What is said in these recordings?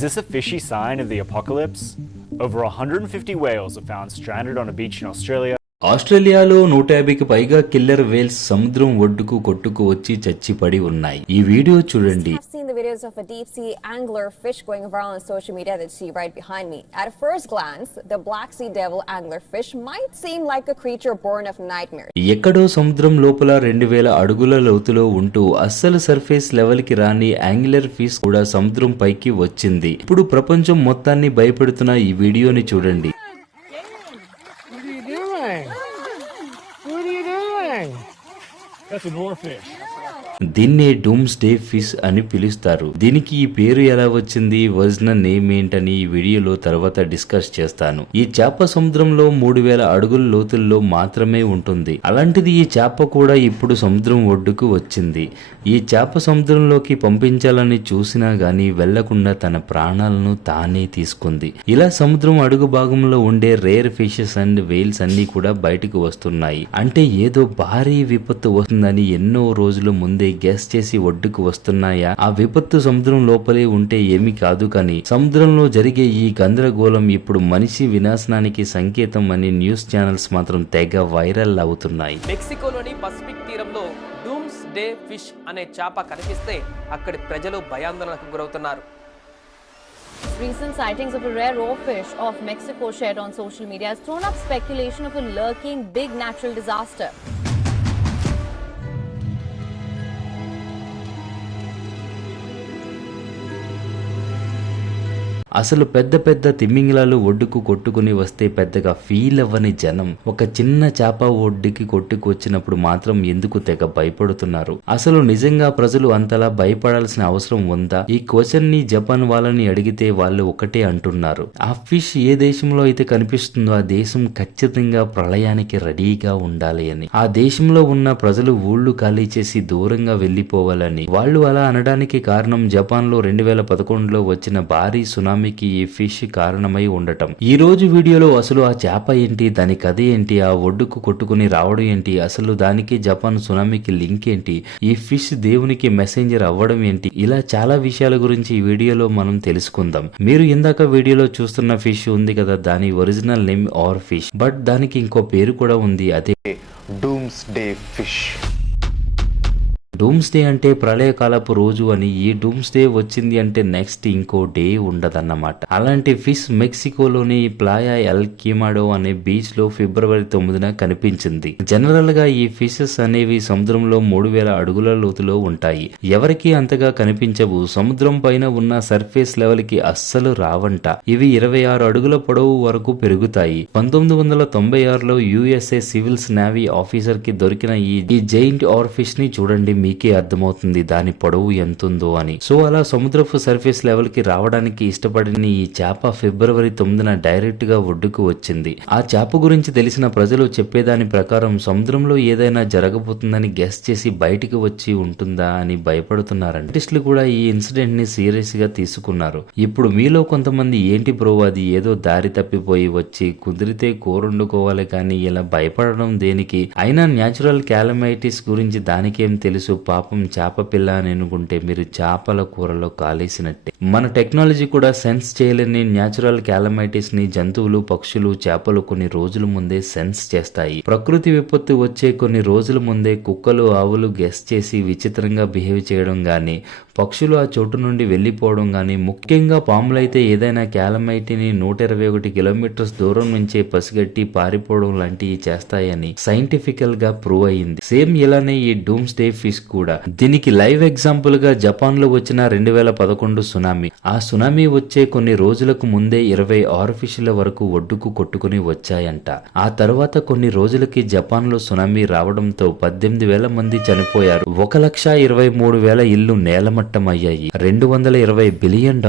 Is this a fishy sign of the apocalypse? Over 150 whales are found stranded on a beach in Australia. ఆస్ట్రేలియాలో 150కి పైగా killer Wales సముద్రం ఒడ్డుకు కొట్టుకు వచ్చి చచ్చిపడి ఉన్నాయి. ఈ వీడియో చూడండి. I've seen the videos of a deep sea angler fish going viral on social media that you see right behind me. At a first glance, the black sea devil angler fish might seem like a creature born of nightmares. ఎక్కడో సముద్రం లోపల 2000 అడుగుల లోతులో ఉంటూ అస్సలు surface level కి రాని angular fish కూడా సముద్రం పైకి వచ్చింది. ఇప్పుడు ప్రపంచం మొత్తాన్ని భయపెడుతున్న ఈ వీడియోని చూడండి. What are you doing? That's a dwarfish. దీన్నే డూమ్స్ డే ఫిష్ అని పిలుస్తారు. దీనికి ఈ పేరు ఎలా వచ్చింది, ఒరిజినల్ నేమ్ ఏంటని ఈ వీడియోలో తర్వాత డిస్కస్ చేస్తాను. ఈ చేప సముద్రంలో 3000 అడుగుల లోతుల్లో మాత్రమే ఉంటుంది. అలాంటిది ఈ చేప కూడా ఇప్పుడు సముద్రం ఒడ్డుకు వచ్చింది. ఈ చేప సముద్రంలోకి పంపించాలని చూసినా గానీ వెళ్లకుండా తన ప్రాణాలను తానే తీసుకుంది. ఇలా సముద్రం అడుగు భాగంలో ఉండే రేర్ ఫిషెస్ అండ్ వేల్స్ అన్ని కూడా బయటకు వస్తున్నాయి. అంటే ఏదో భారీ విపత్తు వస్తుందని ఎన్నో రోజుల ముందే గెస్ చేసి ఒడ్డుకు వస్తున్నాయా? ఆ విపత్తు సముద్రం లోపలే ఉంటే ఏమీ కాదు, కానీ సముద్రంలో జరిగే ఈ గందరగోళం ఇప్పుడు మనిషి వినాశనానికి సంకేతం అని న్యూస్ ఛానల్స్ మాత్రం తెగ వైరల్ అవుతున్నాయి. మెక్సికోలోని పసిఫిక్ తీరంలో డూమ్స్ డే ఫిష్ అనే చేప కనిపిస్తే అక్కడి ప్రజలు భయాందోళనకు గురవుతున్నారు. Recent sightings of a rare oarfish off Mexico shared on social media has thrown up speculation of a lurking big natural disaster. అసలు పెద్ద పెద్ద తిమ్మింగిలాలు ఒడ్డుకు కొట్టుకుని వస్తే పెద్దగా ఫీల్ అవ్వని జనం ఒక చిన్న చేప ఒడ్డుకి కొట్టుకు వచ్చినప్పుడు మాత్రం ఎందుకు తెగ భయపడుతున్నారు? అసలు నిజంగా ప్రజలు అంతలా భయపడాల్సిన అవసరం ఉందా? ఈ క్వశ్చన్ ని జపాన్ వాళ్ళని అడిగితే వాళ్ళు ఒకటే అంటున్నారు. ఆ ఫిష్ ఏ దేశంలో అయితే కనిపిస్తుందో ఆ దేశం ఖచ్చితంగా ప్రళయానికి రెడీగా ఉండాలి అని. ఆ దేశంలో ఉన్న ప్రజలు ఊళ్ళు ఖాళీ చేసి దూరంగా వెళ్లిపోవాలని. వాళ్ళు అలా అనడానికి కారణం జపాన్ లో 2011లో వచ్చిన భారీ సునామీ ఈ ఫిష్ కారణమై ఉండటం. ఈ రోజు వీడియోలో అసలు ఆ చేప ఏంటి, దాని కథ ఏంటి, ఆ ఒడ్డుకు కొట్టుకుని రావడం ఏంటి, అసలు దానికి జపాన్ సునామీకి లింక్ ఏంటి, ఈ ఫిష్ దేవునికి మెసెంజర్ అవ్వడం ఏంటి, ఇలా చాలా విషయాల గురించి ఈ వీడియోలో మనం తెలుసుకుందాం. మీరు ఇందాక వీడియోలో చూస్తున్న ఫిష్ ఉంది కదా, దాని original name or fish, but దానికి ఇంకో పేరు కూడా ఉంది, అదే dooms day fish. Dooms day అంటే ప్రళయకాలపు రోజు అని. ఈ డూమ్స్ డే వచ్చింది అంటే నెక్స్ట్ ఇంకో డే ఉండదన్నమాట. అలాంటి ఫిష్ మెక్సికోలోని ప్లాయా ఎల్ కిమాడో అనే బీచ్ లో ఫిబ్రవరి 9న కనిపించింది. జనరల్ గా ఈ ఫిషెస్ అనేవి సముద్రంలో 3000 అడుగుల లోతులో ఉంటాయి. ఎవరికి అంతగా కనిపించవు. సముద్రం పైన ఉన్న సర్ఫేస్ లెవెల్ కి అస్సలు రావంట. ఇవి 26 అడుగుల పొడవు వరకు పెరుగుతాయి. 1996లో యుఎస్ఏ సివిల్స్ నేవీ ఆఫీసర్ కి దొరికిన ఈ జైంట్ ఆర్ ఫిష్ ని చూడండి, మీకే అర్థమవుతుంది దాని పొడవు ఎంతుందో అని. సో అలా సముద్రపు సర్ఫేస్ లెవెల్ కి రావడానికి ఇష్టపడిన ఈ చేప ఫిబ్రవరి 9న డైరెక్ట్ గా ఒడ్డుకు వచ్చింది. ఆ చేప గురించి తెలిసిన ప్రజలు చెప్పేదాని ప్రకారం సముద్రంలో ఏదైనా జరగబోతుందని గెస్ చేసి బయటికి వచ్చి ఉంటుందా అని భయపడుతున్నారంట. ఆర్టిస్టులు కూడా ఈ ఇన్సిడెంట్ ని సీరియస్ గా తీసుకున్నారు. ఇప్పుడు మీలో కొంతమంది ఏంటి బ్రో, అది ఏదో దారి తప్పిపోయి వచ్చి కుదిరితే కూరొండుకోవాలి కానీ ఇలా భయపడడం దేనికి? అయినా న్యాచురల్ క్యాలమైటిస్ గురించి దానికేం తెలుసు, పాపం చేప పిల్ల అని అనుకుంటే మీరు చేపల కూరలో కాలేసినట్టే. మన టెక్నాలజీ కూడా సెన్స్ చేయలేని న్యాచురల్ క్యాలమైటిస్ ని జంతువులు, పక్షులు, చేపలు కొన్ని రోజుల ముందే సెన్స్ చేస్తాయి. ప్రకృతి విపత్తు వచ్చే కొన్ని రోజుల ముందే కుక్కలు, ఆవులు గెస్ చేసి విచిత్రంగా బిహేవ్ చేయడం గానీ, పక్షులు ఆ చోటు నుండి వెళ్లిపోవడం గానీ, ముఖ్యంగా పాములైతే ఏదైనా క్యాలమైటీని 121 కిలోమీటర్స్ దూరం నుంచే పసిగట్టి పారిపోవడం లాంటివి చేస్తాయని సైంటిఫికల్ గా ప్రూవ్ అయింది. సేమ్ ఇలానే ఈ డూమ్స్ డే ఫిష్ కూడా. దీనికి లైవ్ ఎగ్జాంపుల్ గా జపాన్ లో వచ్చిన 2011 సునామీ. ఆ సునామీ వచ్చే కొన్ని రోజులకు ముందే 20 ఆర్ఫిష్ల వరకు ఒడ్డుకు కొట్టుకుని వచ్చాయంట. ఆ తర్వాత కొన్ని రోజులకి జపాన్ లో సునామీ రావడంతో 18,000 మంది చనిపోయారు. 1,23,000 ఇళ్లు నేలమట్టమయ్యాయి. $220 బిలియన్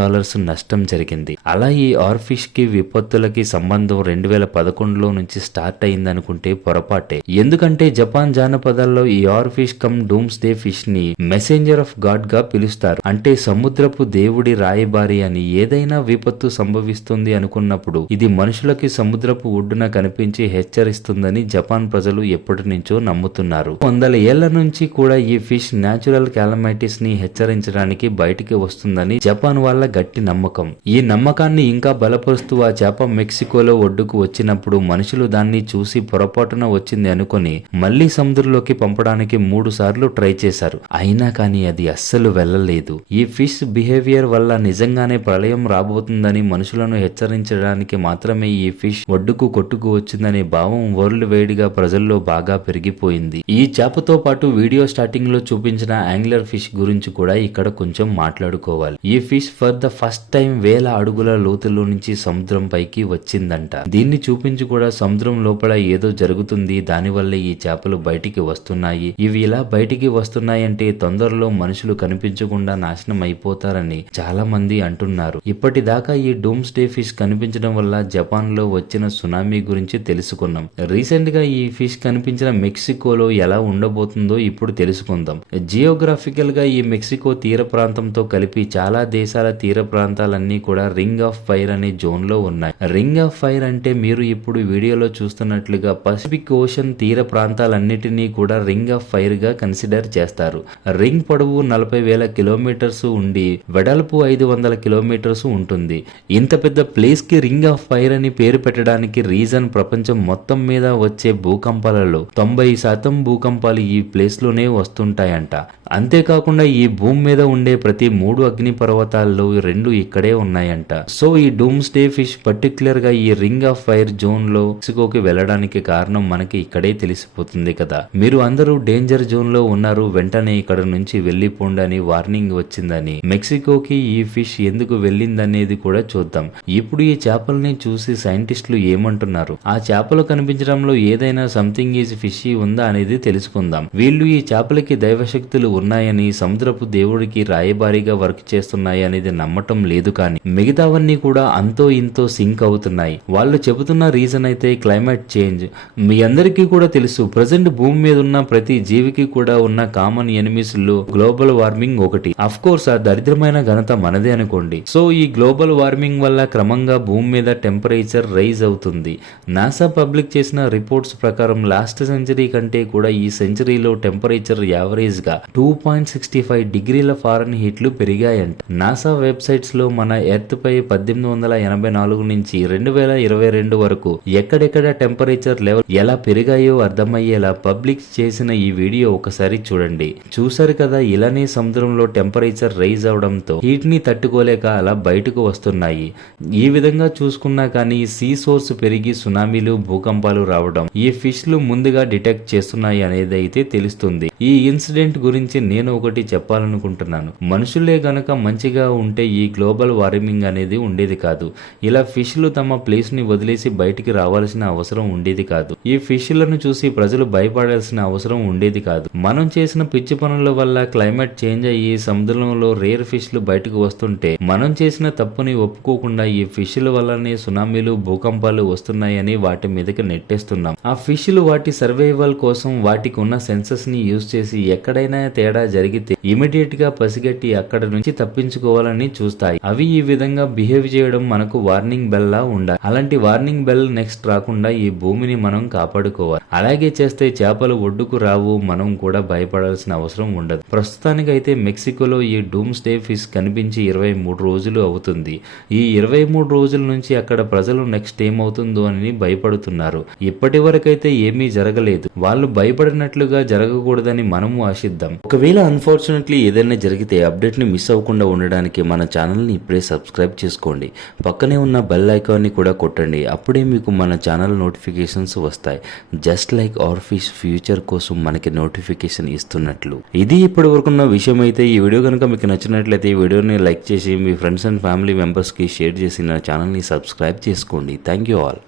నష్టం జరిగింది. అలా ఈ ఆర్ఫిష్ కి విపత్తులకి సంబంధం 2011లో నుంచి స్టార్ట్ అయిందనుకుంటే పొరపాటే. ఎందుకంటే జపాన్ జానపదాల్లో ఈ ఆర్ఫిష్ కమ్ డూమ్స్ డూమ్స్డే ఫిష్ ని మెసెంజర్ ఆఫ్ గాడ్ గా పిలుస్తారు. అంటే సముద్రపు దేవుడి రాయబారి అని. ఏదైనా విపత్తు సంభవిస్తుంది అనుకున్నప్పుడు ఇది మనుషులకి సముద్రపు ఒడ్డున కనిపించి హెచ్చరిస్తుందని జపాన్ ప్రజలు ఎప్పటి నుంచో నమ్ముతున్నారు. 100 ఏళ్ల నుంచి కూడా ఈ ఫిష్ న్యాచురల్ క్యాలమైటిస్ ని హెచ్చరించడానికి బయటికి వస్తుందని జపాన్ వాళ్ళ గట్టి నమ్మకం. ఈ నమ్మకాన్ని ఇంకా బలపరుస్తూ ఆ చేప మెక్సికోలో ఒడ్డుకు వచ్చినప్పుడు మనుషులు దాన్ని చూసి పొరపాటున వచ్చింది అనుకుని మళ్లీ సముద్రంలోకి పంపడానికి 3 సార్లు ట్రై చేశారు. అయినా కానీ అది అస్సలు వెళ్ళలేదు. ఈ ఫిష్ బిహేవియర్ వల్ల నిజంగానే ప్రళయం రాబోతుందని మనుషులను హెచ్చరించడానికి మాత్రమే ఈ ఫిష్ ఒడ్డుకు కొట్టుకు వచ్చిందనే భావం వరల్డ్ వైడ్ గా ప్రజల్లో బాగా పెరిగిపోయింది. ఈ చేపతో పాటు వీడియో స్టార్టింగ్ లో చూపించిన యాంగ్లర్ ఫిష్ గురించి కూడా ఇక్కడ కొంచెం మాట్లాడుకోవాలి. ఈ fish for the first time 1000 అడుగుల లోతులో నుంచి సముద్రం పైకి వచ్చిందంట. దీన్ని చూపించి కూడా సముద్రం లోపల ఏదో జరుగుతుంది, దానివల్ల ఈ చేపలు బయటికి వస్తున్నాయి. ఇవి ఇలా బయటికి వస్తున్నాయంటే తొందరలో మనుషులు కనిపించకుండా నాశనం అయిపోతారని చాలా మంది అంటున్నారు. ఇప్పటిదాకా ఈ డూమ్స్డే ఫిష్ కనిపించడం వల్ల జపాన్ లో వచ్చిన సునామీ గురించి తెలుసుకున్నాం. రీసెంట్ గా ఈ ఫిష్ కనిపించిన మెక్సికోలో ఎలా ఉండబోతుందో ఇప్పుడు తెలుసుకుందాం. జియోగ్రాఫికల్ గా ఈ మెక్సికో తీర ప్రాంతంతో కలిపి చాలా దేశాల తీర ప్రాంతాలన్నీ కూడా రింగ్ ఆఫ్ ఫైర్ అనే జోన్ లో ఉన్నాయి. రింగ్ ఆఫ్ ఫైర్ అంటే మీరు ఇప్పుడు వీడియోలో చూస్తున్నట్లుగా పసిఫిక్ ఓషన్ తీర ప్రాంతాలన్నిటినీ కూడా రింగ్ ఆఫ్ ఫైర్ గా కన్సిడర్ చేస్తారు. రింగ్ పొడవు 40,000 కిలోమీటర్స్ ఉండి వెడల్పు 500 కిలోమీటర్స్ ఉంటుంది. ఇంత పెద్ద ప్లేస్ కి రింగ్ ఆఫ్ ఫైర్ అని పేరు పెట్టడానికి రీజన్ ప్రపంచం మొత్తం మీద వచ్చే భూకంపాలలో 90% భూకంపాలు ఈ ప్లేస్ లోనే వస్తుంటాయంట. అంతేకాకుండా ఈ భూమి మీద ఉండే ప్రతి 3 అగ్ని పర్వతాల్లో 2 ఇక్కడే ఉన్నాయంట. సో ఈ డూమ్స్డే ఫిష్ పర్టికులర్ గా ఈ రింగ్ ఆఫ్ ఫైర్ జోన్ లో మెక్సికోకి వెళ్ళడానికి కారణం మనకి ఇక్కడే తెలిసిపోతుంది కదా. మీరు అందరూ డేంజర్ జోన్ లో ఉన్నారు, వెంటనే ఇక్కడ నుంచి వెళ్లిపోండి అని వార్నింగ్ వచ్చిందని మెక్సికోకి ఈ ఫిష్ ఎందుకు వెళ్ళిందనేది కూడా చూద్దాం. ఇప్పుడు ఈ చేపల్ని చూసి సైంటిస్టులు ఏమంటున్నారు, ఆ చేపలు కనిపించడంలో ఏదైనా సంథింగ్ ఈజ్ ఫిషీ ఉందా అనేది తెలుసుకుందాం. వీళ్ళు ఈ చేపలకి దైవశక్తులు ఉన్నాయని, సముద్రపు దేవుడికి రాయబారిగా వర్క్ చేస్తున్నాయి అనేది నమ్మటం లేదు, కానీ మిగతావన్నీ కూడా అంతో ఇంతో సింక్ అవుతున్నాయి. వాళ్ళు చెబుతున్న రీజన్ అయితే క్లైమేట్ చేంజ్. మీ అందరికీ కూడా తెలుసు, ప్రజెంట్ భూమి మీద ఉన్న ప్రతి జీవికి కూడా ఉన్న కామన్ ఎనిమీస్ లో గ్లోబల్ వార్మింగ్ ఒకటి. అఫ్ కోర్స్ ఆ దరిద్రమైన ఘనత మనదే అనుకోండి. సో ఈ గ్లోబల్ వార్మింగ్ వల్ల క్రమంగా భూమి మీద టెంపరేచర్ రైజ్ అవుతుంది. నాసా పబ్లిక్ చేసిన రిపోర్ట్స్ ప్రకారం లాస్ట్ సెంచరీ కంటే కూడా ఈ సెంచరీలో టెంపరేచర్ యావరేజ్ గా 2.65 డిగ్రీల ఫారెన్హీట్లు పెరిగాయంట. నాసా వెబ్సైట్స్ లో మన ఎర్త్ పై 1884 నుంచి 2022 వరకు ఎక్కడెక్కడ టెంపరేచర్ లెవెల్ ఎలా పెరిగాయో అర్థమయ్యేలా పబ్లిక్ చేసిన ఈ వీడియో ఒకసారి చూడండి. చూసారు కదా, ఇలానే సముద్రంలో టెంపరేచర్ రైజ్ అవడంతో హీట్ ని తట్టుకోలేక అలా బయటకు వస్తున్నాయి. ఈ విధంగా చూసుకున్నా కానీ సీ సోర్స్ పెరిగి సునామీలు, భూకంపాలు రావడం ఈ ఫిష్ లు ముందుగా డిటెక్ట్ చేస్తున్నాయి అనేది అయితే తెలుస్తుంది. ఈ ఇన్సిడెంట్ గురించి నేను ఒకటి చెప్పాలనుకుంటున్నాను. మనుషులే గనక మంచిగా ఉంటే ఈ గ్లోబల్ వార్మింగ్ అనేది ఉండేది కాదు. ఇలా ఫిష్ లు తమ ప్లేస్ ని వదిలేసి బయటికి రావాల్సిన అవసరం ఉండేది కాదు. ఈ ఫిష్ లను చూసి ప్రజలు భయపడాల్సిన అవసరం ఉండేది కాదు. మనం చేసిన పిచ్చి పనుల వల్ల క్లైమేట్ చేంజ్ అయ్యి సముద్రంలో రేర్ ఫిష్ లు బయటకు వస్తుంటే మనం చేసిన తప్పుని ఒప్పుకోకుండా ఈ ఫిష్ ల వల్లనే సునామీలు, భూకంపాలు వస్తున్నాయని వాటి మీదకి నెట్టేస్తున్నాం. ఆ ఫిష్ లు వాటి సర్వైవల్ కోసం వాటికి ఉన్న సెన్సెస్ ని యూజ్ చేసి ఎక్కడైనా తేడా జరిగితే ఇమిడియట్ గా పసిగట్టి అక్కడ నుంచి తప్పించుకోవాలని చూస్తాయి. అవి ఈ విధంగా బిహేవ్ చేయడం మనకు వార్నింగ్ బెల్ లా ఉండాలి. అలాంటి వార్నింగ్ బెల్ నెక్స్ట్ రాకుండా ఈ భూమిని మనం కాపాడుకోవాలి. అలాగే చేస్తే చేపలు ఒడ్డుకు రావు, మనం కూడా భయపడాల్సిన అవసరం ఉండదు. ప్రస్తుతానికైతే మెక్సికోలో ఈ డూమ్స్డే ఫిష్ కనిపించి 23 రోజులు అవుతుంది. ఈ 23 రోజుల నుంచి అక్కడ ప్రజలు నెక్స్ట్ ఏమవుతుందో అని భయపడుతున్నారు. ఇప్పటి వరకైతే ఏమీ జరగలేదు. వాళ్ళు భయపడినట్లుగా జరగకూడదని మనము ఆశిద్దాం. ఒకవేళ అన్ఫార్చునేట్లీ ఏదైనా జరిగితే అప్డేట్ ని మిస్ అవ్వకుండా ఉండడానికి మన ఛానల్ ని ఇప్పుడే సబ్స్క్రైబ్ చేసుకోండి. పక్కనే ఉన్న బెల్ ఐకాన్ ని కూడా కొట్టండి. అప్పుడే మీకు మన ఛానల్ నోటిఫికేషన్స్ వస్తాయి. Just like our fish future కోసం మనకి నోటిఫికేషన్ ఇస్తున్నట్లు. ఇది ఇప్పటి వరకున్న విషయం. అయితే ఈ వీడియో కనుక మీకు నచ్చినట్లయితే ఈ వీడియోని లైక్ చేసి మీ ఫ్రెండ్స్ అండ్ ఫ్యామిలీ మెంబర్స్ కి షేర్ చేసి నా ఛానల్ ని సబ్స్క్రైబ్ చేసుకోండి. Thank you all.